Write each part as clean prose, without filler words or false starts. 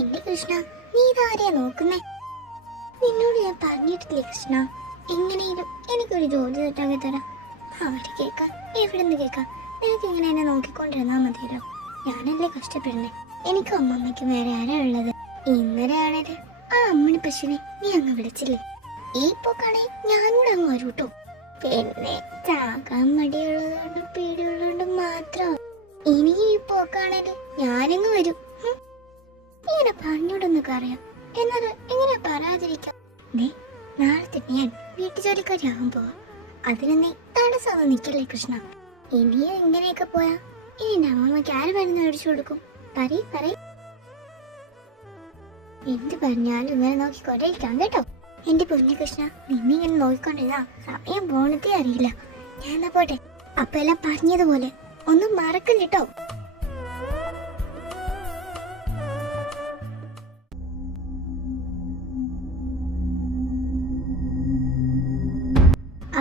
എന്റെ കൃഷ്ണ, നീ ഇതാരെയാ നോക്കുന്നേ? നിന്നോട് ഞാൻ പറഞ്ഞിട്ടില്ലേ കൃഷ്ണ, എങ്ങനെയും എനിക്കൊരു ജോലി തെറ്റാക്കി തരാം. അവര് കേൾക്കാം, എവിടെന്ന് കേൾക്കാം. നിനക്ക് ഇങ്ങനെ എന്നെ നോക്കിക്കൊണ്ടിരുന്നാ മതിയല്ലോ. ഞാനല്ലേ കഷ്ടപ്പെടുന്നേ. എനിക്കും അമ്മമ്മയ്ക്കും വേറെ ആരാ ഉള്ളത്? ഇന്നലെ ആണേല് ആ അമ്മണി പശുവിനെ നീ അങ്ങ് വിളിച്ചില്ലേ? ഈ പോക്കാണെ ഞാനൂടെ അങ്ങ് വരൂട്ടോ. പിന്നെ ചാകാൻ മടിയുള്ളതുകൊണ്ടും പേടിയുള്ളതുകൊണ്ടും മാത്രം ഇനി ഈ പോക്കാണേല് ഞാനങ്ങ് വരും. ഇങ്ങനെ പറഞ്ഞോടൊന്നൊക്കെ അറിയാം, എന്നാൽ എങ്ങനെ പറയാതിരിക്കാം? നാളെ തന്നെ ഞാൻ വീട്ടു ജോലിക്കാരിയാകാൻ പോവാ. അതിന് നീ തടസ്സമൊന്നും നിൽക്കല്ലേ കൃഷ്ണ. ഇനിയും ഇങ്ങനെയൊക്കെ പോയാ ഇനി എന്റെ അമ്മമ്മയ്ക്ക് ആര് മരുന്ന് മേടിച്ചു കൊടുക്കും? പറയ്. എന്ത് പറഞ്ഞാലും ഇങ്ങനെ നോക്കിക്കൊണ്ടിരിക്കാം കേട്ടോ. എന്റെ പൊന്നു കൃഷ്ണ, നിന്നിങ്ങനെ നോക്കിക്കൊണ്ടിരുന്നാ സമയം പോണതേ അറിയില്ല. ഞാൻ എന്നാ പോട്ടെ. അപ്പൊ എല്ലാം പറഞ്ഞതുപോലെ ഒന്നും മറക്കല്ലോ.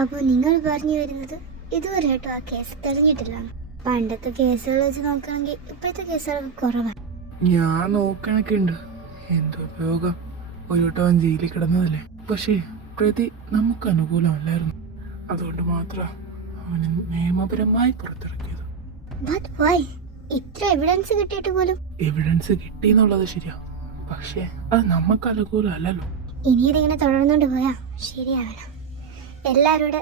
അപ്പൊ നിങ്ങൾ പറഞ്ഞു വരുന്നത് ഇതുവരെ കേട്ടോ ആ കേസ് തെളിഞ്ഞിട്ടില്ല? പണ്ടത്തെ കേസുകൾ വെച്ച് നോക്കുകയാണെങ്കിൽ ഇപ്പോഴത്തെ കേസുകളൊക്കെ കുറവാണ്. ഞാൻ നോക്കണൊക്കെ ഉണ്ട്. എന്തോ ഉപയോഗം, ഒരു വട്ടം ജയിലിൽ കിടന്നതല്ലേ. പക്ഷേ പ്രതി നമുക്ക് അനുകൂലമല്ലായിരുന്നു. അതുകൊണ്ട് മാത്രം അവന് നിയമപരമായി പുറത്തിറക്കിയത്. ഇത്ര എവിഡൻസ് കിട്ടിയിട്ട് പോലും? എവിഡൻസ് കിട്ടി എന്നുള്ളത് ശരിയാ, പക്ഷേ അത് നമുക്ക് അനുകൂലമല്ലല്ലോ. ഇനി ഇതിങ്ങനെ തുടർന്നുകൊണ്ട് പോയാ ശരിയാവില്ല. എല്ലാവരുടെ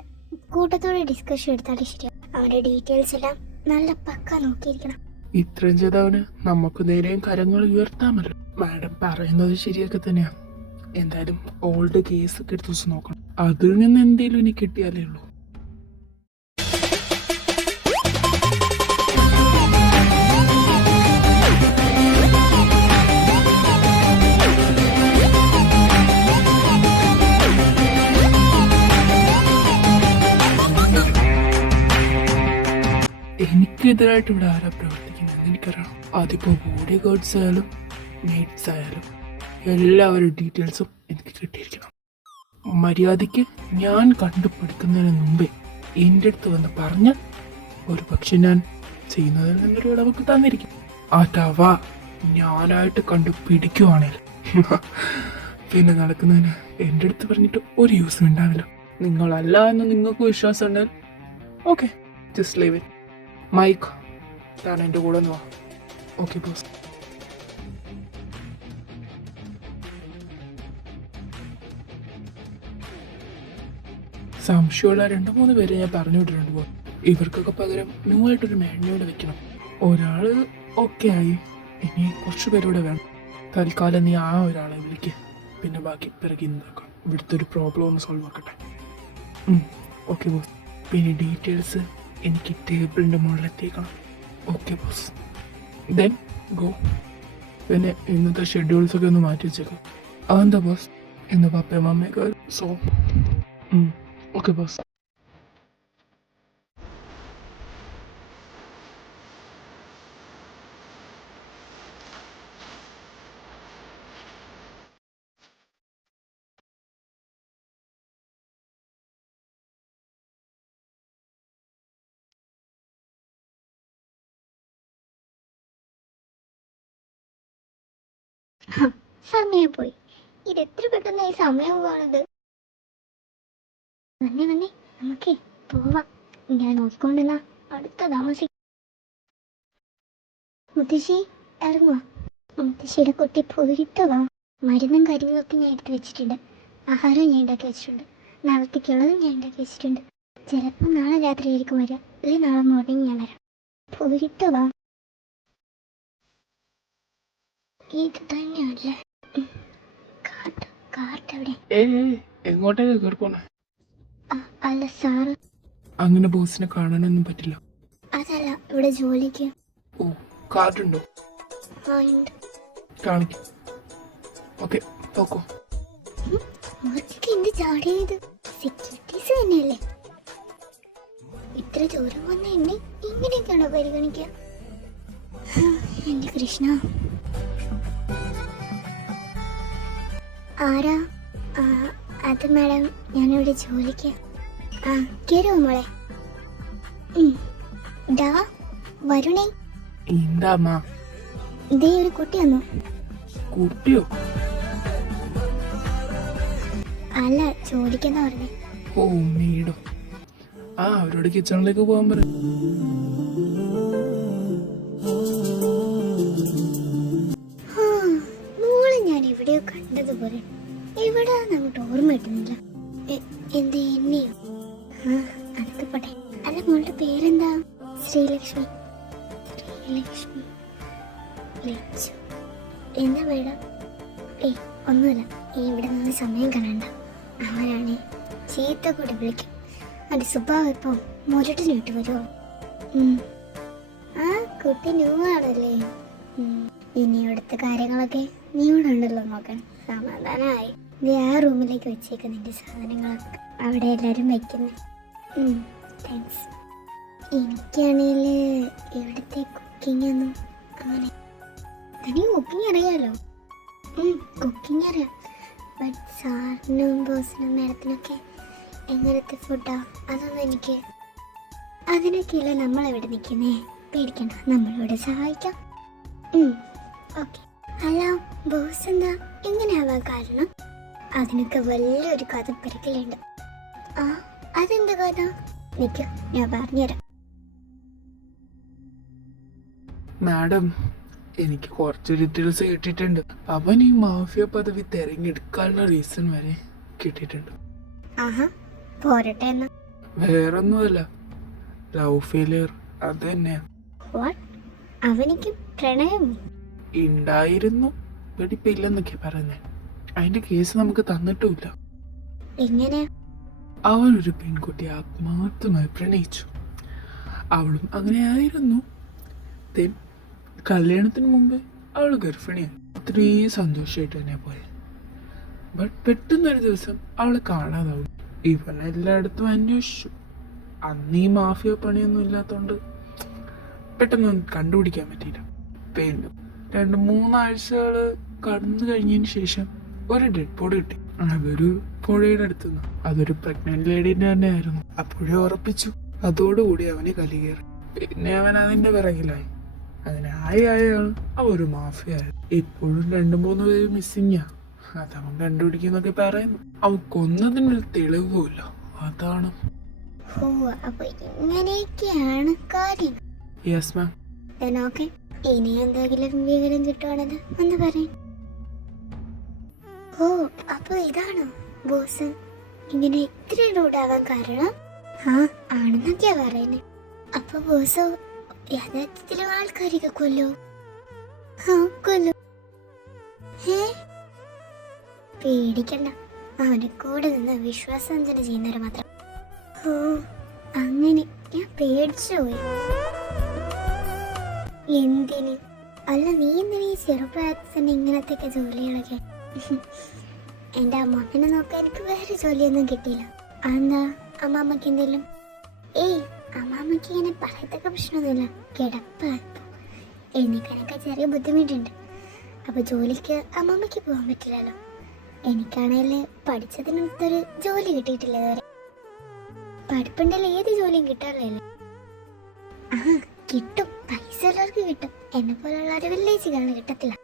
കൂട്ടത്തോടെ ഡിസ്കഷൻ എടുത്താലും ശരിയാ. അവരുടെ ഡീറ്റെയിൽസ് എല്ലാം നല്ല പക്ക നോക്കിയിരിക്കണം. ഇത്രയും ചെയ്തവന് നമുക്ക് നേരെയും കരങ്ങൾ ഉയർത്താമല്ലോ. മാഡം പറയുന്നത് ശരിയൊക്കെ തന്നെയാണ്. എന്തായാലും ഓൾഡ് കേസ് ഒക്കെ എടുത്ത് ദിവസം നോക്കണം. അതിൽ നിന്ന് എന്തെങ്കിലും ഇനി കിട്ടിയാലേ ഉള്ളൂ. എനിക്കെതിരായിട്ട് ഇവിടെ ആരാ പ്രവർത്തിക്കുന്നത് എനിക്കറിയണം. അതിപ്പോ ബോഡി ഗാർഡ്സ് ആയാലും മെയ്ഡ്സ് ആയാലും എല്ലാവരുടെ ഡീറ്റെയിൽസും എനിക്ക് കിട്ടിയിരിക്കണം. മര്യാദയ്ക്ക് ഞാൻ കണ്ടുപിടിക്കുന്നതിന് മുമ്പേ എൻ്റെ അടുത്ത് വന്ന് പറഞ്ഞാൽ ഒരു പക്ഷെ ഞാൻ ചെയ്യുന്നതിൽ നിന്നൊരു ഇളവൊക്കെ തന്നിരിക്കും. അഥവാ ഞാനായിട്ട് കണ്ടുപിടിക്കുവാണേൽ പിന്നെ നടക്കുന്നതിന് എൻ്റെ അടുത്ത് പറഞ്ഞിട്ട് ഒരു യൂസും ഉണ്ടാവില്ല. നിങ്ങളല്ല എന്ന് നിങ്ങൾക്ക് വിശ്വാസം ഉണ്ടെങ്കിൽ okay, just leave it. Mike, താൻ എൻ്റെ കൂടെ ഒന്ന് വാ. Okay boss. സംശയമുള്ള 2-3 പേരെ ഞാൻ പറഞ്ഞു വിട്ടിട്ടുണ്ട് ബോസ്. ഇവർക്കൊക്കെ പകരം ന്യൂ ആയിട്ടൊരു മേഡ്നോട് വെക്കണം. ഒരാള് ഓക്കെ ആയി, ഇനി കുറച്ച് പേരൂടെ വേണം. തൽക്കാലം നീ ആ ഒരാളെ വിളിക്കുക, പിന്നെ ബാക്കി പിറകെ നോക്കാം. ഇവിടുത്തെ ഒരു പ്രോബ്ലം ഒന്ന് സോൾവ് ആക്കട്ടെ. Okay boss. പിന്നെ ഡീറ്റെയിൽസ് എനിക്ക് ടേബിളിൻ്റെ മുകളിലെത്തിക്കണം. Okay boss. Then go. പിന്നെ ഇന്നത്തെ ഷെഡ്യൂൾസൊക്കെ ഒന്ന് മാറ്റി വെച്ചേക്കാം. അതെന്താ ബോസ്? ഇന്ന് പപ്പയും മമ്മയൊക്കെ സോ ഓക്കെ ബോസ്. സമയം പോയി. ഇത് എത്ര പെട്ടെന്നായി സമയം പോണത്. വന്നേ നമുക്കേ പോവാം. ഞാൻ നോക്കിക്കൊണ്ടിരുന്ന അടുത്ത താമസിക്കും. മുത്തശ്ശി ഇറങ്ങുക. മുത്തശ്ശിയുടെ കുട്ടി പോയിട്ടവാ. മരുന്നും കാര്യങ്ങളൊക്കെ ഞാൻ എടുത്ത് വെച്ചിട്ടുണ്ട്. ആഹാരം ഞാൻ ഉണ്ടാക്കി വെച്ചിട്ടുണ്ട്. നാളത്തേക്കുള്ളതും ഞാൻ ഉണ്ടാക്കി വെച്ചിട്ടുണ്ട്. ചിലപ്പോൾ നാളെ രാത്രി ആയിരിക്കും വരാം, അല്ലെങ്കിൽ നാളെ മോർണിംഗ് ഞാൻ വരാം. പോയിട്ടവാ. ഇത് തന്നെയല്ലേ കാർട്ട് എവിടെ? എങ്ങോട്ടേക്ക് കയറിപ്പോണേ? അല്ല സാറ്. അങ്ങനെ ബോസിനെ കാണാനൊന്നും പറ്റില്ല. അതല്ല, ഇവിടെ ജോലിക്ക്. ഓ, കാർഡുണ്ടോ? കാണിക്കും. ഓക്കെ, നോക്കോ. എന്ത് ചാടിയത്? സെക്യൂരിറ്റീസ് തന്നെയല്ലേ? ഇത്ര ദൂരം വന്ന എന്നെ ഇങ്ങനെയൊക്കെയാണോ പരിഗണിക്കുക? എന്റെ കൃഷ്ണ. ആരാ? അത് മാഡം, ഞാനിവിടെ ജോലിക്ക്. കേറുവോ മോളെ? വരുണേ. എന്താ ഇതേ ഒരു കുട്ടി വന്നു. കുട്ടിയോ? അല്ല, ജോലിക്കെന്നാ പറഞ്ഞേ. ഓ മീഡോ. ആ അവരോട് കിച്ചണിലേക്ക് പോകാൻ പറ. മോളെ ഞാൻ എവിടെയോ കണ്ടതുപോലെ, എവിടാന്ന് അങ്ങോട്ട് ഓർമ്മ കിട്ടുന്നില്ല. എന്ത് എന്നെയോ? അതൊക്കെ പോട്ടെ. അല്ല, മോളുടെ പേരെന്താ? ശ്രീലക്ഷ്മി. ശ്രീലക്ഷ്മി ലച്ചു. എന്താ മേഡം? ഒന്നുമില്ല. ഇവിടെ നിന്ന് സമയം കളയണ്ട. അവരാണ് ചീത്ത കൂടി വിളിക്കും. അത് സ്വഭാവം ഇപ്പോൾ മുരട്ടിലിട്ട് വരുമോ? ആ കുട്ടി ന്യൂ ആണല്ലേ. ഇനി ഇവിടുത്തെ കാര്യങ്ങളൊക്കെ നീ ഇവിടെ ഉണ്ടല്ലോ നോക്കാൻ. സമാധാനമായി. നീ ആ റൂമിലേക്ക് വെച്ചേക്ക് നിന്റെ സാധനങ്ങളൊക്കെ. അവിടെ എല്ലാവരും വയ്ക്കുന്നേ. താങ്ക്സ്. എനിക്കാണെങ്കിൽ ഇവിടുത്തെ കുക്കിംഗ് ഒന്നും അങ്ങനെ. തനിക്ക് കുക്കിംഗ് അറിയാമല്ലോ. കുക്കിംഗ് അറിയാം. ബട്ട് സാറിനും ബോസിനും മേഡത്തിനൊക്കെ എങ്ങനത്തെ ഫുഡാ അതൊന്നും എനിക്ക്. അതിനൊക്കെയല്ല നമ്മളിവിടെ നിൽക്കുന്നേ. പേടിക്കണ്ട, നമ്മളിവിടെ സഹായിക്കാം. ഓക്കെ. അല്ല, ബോസ് എന്താ എങ്ങനെയാവാൻ കാരണം? അതിനൊക്കെ വലിയൊരു കഥ പിറകിലുണ്ട്. ആ, അതെന്താ കഥ? നിൽക്കുക, ഞാൻ പറഞ്ഞുതരാം. മാഡം, എനിക്ക് കുറച്ച് ഡീറ്റെയിൽസ് കിട്ടിയിട്ടുണ്ട്. അവൻ ഈ മാഫിയ പദവി തെരഞ്ഞെടുക്കാനുള്ള റീസൺ വരെ കിട്ടിയിട്ടുണ്ട്. ആഹാ, പോരട്ടെ എന്നാ. വേറൊന്നുമല്ല, ലവ് ഫെയിലിയർ. അത് തന്നെയാ. അവനിക്ക് പ്രണയം ഉണ്ടായിരുന്നു, പിടിപ്പില്ലെന്നൊക്കെ പറഞ്ഞേ. അതിന്റെ കേസ് നമുക്ക് തന്നിട്ടുമില്ല. എങ്ങനെയാ? അവനൊരു പെൺകുട്ടിയെ ആത്മാർത്ഥമായി പ്രണയിച്ചു. അവളും അങ്ങനെയായിരുന്നു. കല്യാണത്തിന് മുമ്പ് അവൾ ഗർഭിണിയാണ്. അത്രയും സന്തോഷമായിട്ട് തന്നെ പോയി. ബട്ട് പെട്ടെന്നൊരു ദിവസം അവളെ കാണാതാവും. ഇവൻ എല്ലായിടത്തും അന്വേഷിച്ചു. അന്ന് ഈ മാഫിയ പണിയൊന്നും ഇല്ലാത്തതുകൊണ്ട് പെട്ടെന്നൊന്നും കണ്ടുപിടിക്കാൻ പറ്റിയില്ല. പിന്നെ 2-3 ആഴ്ചകൾ കടന്നു കഴിഞ്ഞതിന് ശേഷം ഒരു ഡെഡ് ബോഡി കിട്ടി. അതൊരു പുഴയുടെ അടുത്തുനിന്ന്. അതൊരു പ്രഗ്നന്റ് ലേഡീൻ്റെ തന്നെ ആയിരുന്നു. അപ്പോഴേ ഉറപ്പിച്ചു. അതോടുകൂടി അവന് കലി കയറി. പിന്നെ അവൻ അതിന്റെ പിറകിലായി. അങ്ങനെ ആയാണ് അവ ഒരു മാഫിയായി. ഇപ്പോഴും 2-3 പേര് മിസ്സിങ്ങാ. അതവൻ കണ്ടുപിടിക്കുന്നൊക്കെ പറയുന്നു. അവൻ കൊന്നതിനൊരു തെളിവുമില്ല. അതാണ്. ഇങ്ങനെയൊക്കെയാണ് കാര്യം. Yes ma'am. ഓക്കെ, ഇനി എന്തെങ്കിലും വിവരം കിട്ടുവാണെന്ന് ഒന്ന് പറയും. അപ്പൊ ഇതാണോ ബോസ് ഇങ്ങനെ ഇത്ര റൂഡാവാൻ കാരണം? ആണെന്നൊക്കെയാ പറയുന്നേ. അപ്പൊ ബോസ് യഥാർത്ഥത്തിലും ആൾക്കാരൊക്കെ കൊല്ലോ? കൊല്ലോ. പേടിക്കണ്ട, അവന്റെ കൂടെ നിന്ന് വിശ്വാസവഞ്ചന ചെയ്യുന്നവരെ മാത്രം. അങ്ങനെ ഞാൻ പേടിച്ചു പോയി. എന്തിന്? അല്ല, നീ എന്തിനാ ഈ ചെറുപ്രായത്തിൽ തന്നെ ഇങ്ങനത്തെ ജോലികളൊക്കെ? എന്റെ അമ്മാമ്മനെ നോക്കാൻ എനിക്ക് വേറെ ജോലിയൊന്നും കിട്ടിയില്ല. അതെന്താ, അമ്മാമ്മക്ക് എന്തെങ്കിലും? അമ്മാമ്മക്ക് ഇങ്ങനെ പറയത്തക്ക പ്രശ്നമൊന്നുമില്ല. കിടപ്പായപ്പോ എഴുന്നേക്കാനൊക്കെ ചെറിയ ബുദ്ധിമുട്ടുണ്ട്. അപ്പൊ ജോലിക്ക് അമ്മാമ്മക്ക് പോകാൻ പറ്റില്ലല്ലോ. എനിക്കാണെങ്കിൽ പഠിച്ചതിനടുത്തൊരു ജോലി കിട്ടിയിട്ടില്ല ഇതുവരെ. പഠിപ്പുണ്ടല്ലോ ഏത് ജോലിയും കിട്ടാറില്ലല്ലോ. കിട്ടും, പൈസ ഉള്ളവർക്ക് കിട്ടും. എന്നെ പോലുള്ള ഒരു വില്ലേജുകാരന് കിട്ടത്തില്ല.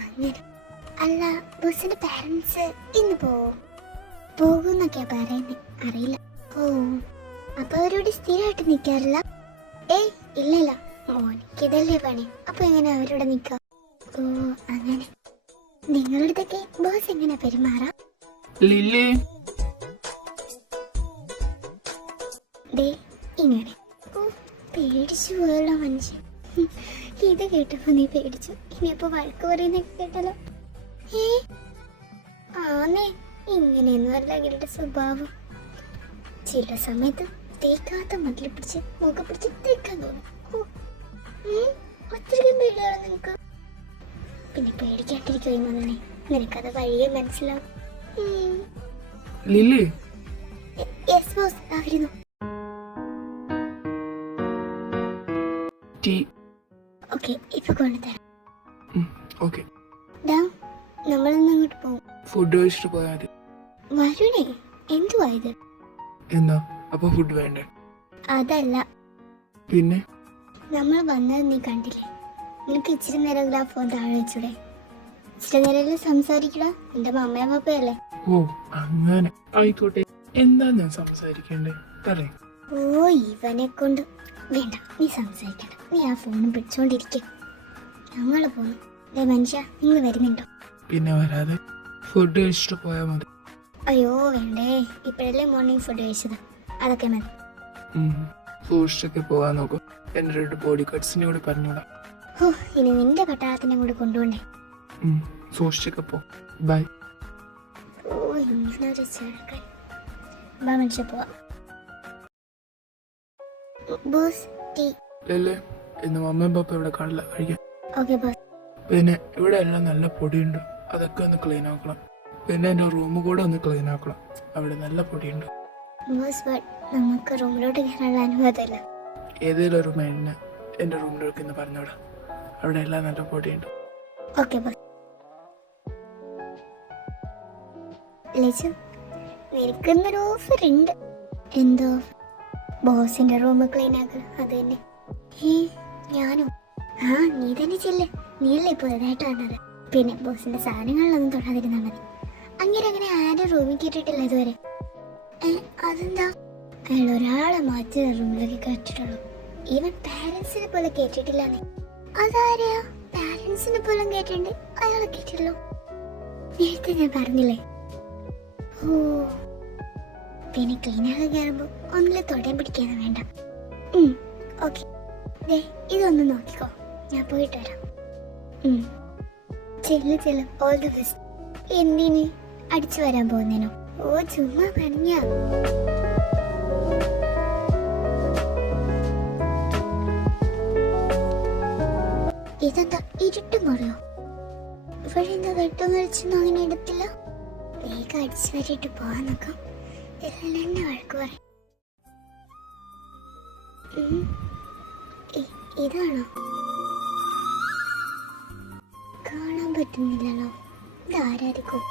അങ്ങനെ. അല്ല, ബോസിന്റെ പാരന്റ്സ് ഇന്ന് പോകുന്നൊക്കെയാ പറയുന്നേ. അറിയില്ല. അപ്പൊ അവരോട് സ്ഥിരമായിട്ട് നിക്കാറില്ല? ഇല്ലല്ല, മോനിക്കിതല്ലേ പണി. അപ്പൊ എങ്ങനെ അവരോട് നിക്ക? അങ്ങനെ. നിങ്ങളുടെ അടുത്തൊക്കെ ബോസ് എങ്ങനെ പെരുമാറാ? ഇങ്ങനെ പേടിച്ചു പോയുള്ള മനുഷ്യൻ. ഇത് കേട്ടപ്പോ നീ പേടിച്ചു. ഇനിയപ്പോ വഴക്ക് പറയുന്നൊക്കെ കേട്ടല്ലോ. ആന്നേ, ഇങ്ങനെയൊന്നും അല്ല ഇവരുടെ സ്വഭാവം. ചില സമയത്ത് തേക്കാത്ത മതിൽ പിടിച്ച് മുഖം പിടിച്ച് തേക്കാൻ തോന്നും. ഒത്തിരി പേടിയാണ് നിനക്ക്. പിന്നെ പേടിക്കാണ്ടിരിക്കുമോ തന്നെ? നിനക്കത് വഴിയെ മനസ്സിലാവും. യെസ് ബോസ്, ആയിരുന്നു. ഓക്കെ, ഇപ്പൊ കൊണ്ടുതരാം. നമ്മളൊന്ന് അങ്ങോട്ട് പോകും. ഫുഡ് കഴിച്ചിട്ട് പോയാൽ വരണേ. എന്തുവാ ഇത്? എന്താ അപ്പൊ ഫുഡ് വേണ്ടേ? അതല്ല, പിന്നെ നമ്മൾ വന്നത് നീ കണ്ടില്ലേ? നിനക്ക് ഇച്ചിരി നേരം ആ ഫോൺ താഴെ വെച്ചൂടെ? ഇച്ചിരി നേരം സംസാരിക്കടാ, എന്റെ മമ്മയും പപ്പയല്ലേ. ഓ അങ്ങനെ ആയിക്കോട്ടെ. എന്താ ഞാൻ സംസാരിക്കണ്ടേ പറയേ? ഓ ഇവനെ കൊണ്ട് വേണ്ട, നീ സംസാരിക്കണ്ട. നീ ആ ഫോണും പിടിച്ചോണ്ടിരിക്കും. ഞങ്ങള് പോന്നു. മനുഷ്യ, നിങ്ങൾ വരുന്നുണ്ടോ? പിന്നെ വരാതെ. ഫുഡ് കഴിച്ചിട്ട് പോയാൽ മതി. അയ്യോ വേണ്ടേ, ഇപ്പോഴല്ലേ മോർണിംഗ് ഫുഡ് കഴിച്ചത്, അതൊക്കെ മതി. സൂക്ഷിച്ചൊക്കെ പോവാൻ നോക്കും. എൻ്റെ 2 ബോഡി ഗാർഡ്സിനെ കൂടി പറഞ്ഞോളാം. ഓ ഇനി നിന്റെ പട്ടാളത്തിനെ കൂടി കൊണ്ടുപോണ്ടേ? സൂക്ഷിച്ചൊക്കെ പോ. ബൈ. ഓ ഇങ്ങനൊരു ചെറുക്കൻ. ബാ മനുഷ്യ, പോവാ. Boss tea. അല്ലേ ഇന്ന് മമ്മയും പപ്പ ഇവിടെ കാണില്ല കഴിക്കാൻ. Okay boss. പിന്നെ ഇവിടെ എല്ലാം നല്ല പൊടിയുണ്ട്, അതൊക്കെ ഒന്ന് ക്ലീൻ ആക്കണം. പിന്നെ എൻ്റെ റൂം കൂടെ ഒന്ന് ക്ലീൻ ആക്കണം, അവിടെ നല്ല പൊടിയുണ്ട്. ബോസ് ബട്ട് നമുക്ക് റൂമിലോട്ട് കയറാനുള്ള അനുവാദമില്ല. ഏതെങ്കിലും ഒരു മെയിനെ എൻ്റെ റൂമിലേക്ക് ഒന്ന് പറഞ്ഞോടാ, അവിടെ എല്ലാം നല്ല പൊടിയുണ്ട്. Okay boss. ലച്ചു, നിനക്കുന്നൊരു ഓഫർ ഉണ്ട്. എന്തോ? ബോസിന്റെ റൂം ക്ലീൻ ആക്കുക, അത് തന്നെ. ഞാനോ? ആ നീ തന്നെ ചെല്ല്, നീയല്ലേ ഇപ്പോൾ ഇതായിട്ട് വന്നത്. പിന്നെ ബോസിന്റെ സാധനങ്ങളിലൊന്നും തൊടാതിരുന്നാൽ മതി. അങ്ങനെ ആരും റൂമിൽ കേട്ടിട്ടില്ല ഇതുവരെ. അതെന്താ? അയാൾ ഒരാളെ മാറ്റി റൂമിലേക്ക് കേട്ടിട്ടുള്ളൂ. ഈവൻ പാരന്റ്സിനെ പോലെ കേട്ടിട്ടില്ലാന്നേ. അതാരെയാ? പാരന്റ്സിനെ പോലും കേട്ടിട്ടുണ്ട്, അയാളെ കേട്ടിട്ടുള്ളൂ. നേരത്തെ ഞാൻ പറഞ്ഞില്ലേ. ഓ പിന്നെ ക്ലീനാകെ കയറുമ്പോ ഒന്നിലെ തൊടയും പിടിക്കാതെ വേണ്ട. ഓക്കെ, ഇതൊന്ന് നോക്കിക്കോ, ഞാൻ പോയിട്ട് വരാം. ചെല്ലു, ഓൾ ദി ബെസ്റ്റ്. എന്തിന് അടിച്ചു വരാൻ പോകുന്നേനോ? ഓ ചുമ്മാ പറഞ്ഞ. ഇതെന്താ ഇരുട്ട് മുറിയോ? ഇവിടെ എന്താ വെട്ടം വെളിച്ചൊന്നും അങ്ങനെ എടുത്തില്ല. വേഗം അടിച്ചു വരിയിട്ട് പോവാൻ നോക്കാം, എല്ലാം എന്നെ വഴക്ക് പറയും. ഇതാണോ? കാണാൻ പറ്റുന്നില്ലല്ലോ, ഇതാരായിരിക്കും?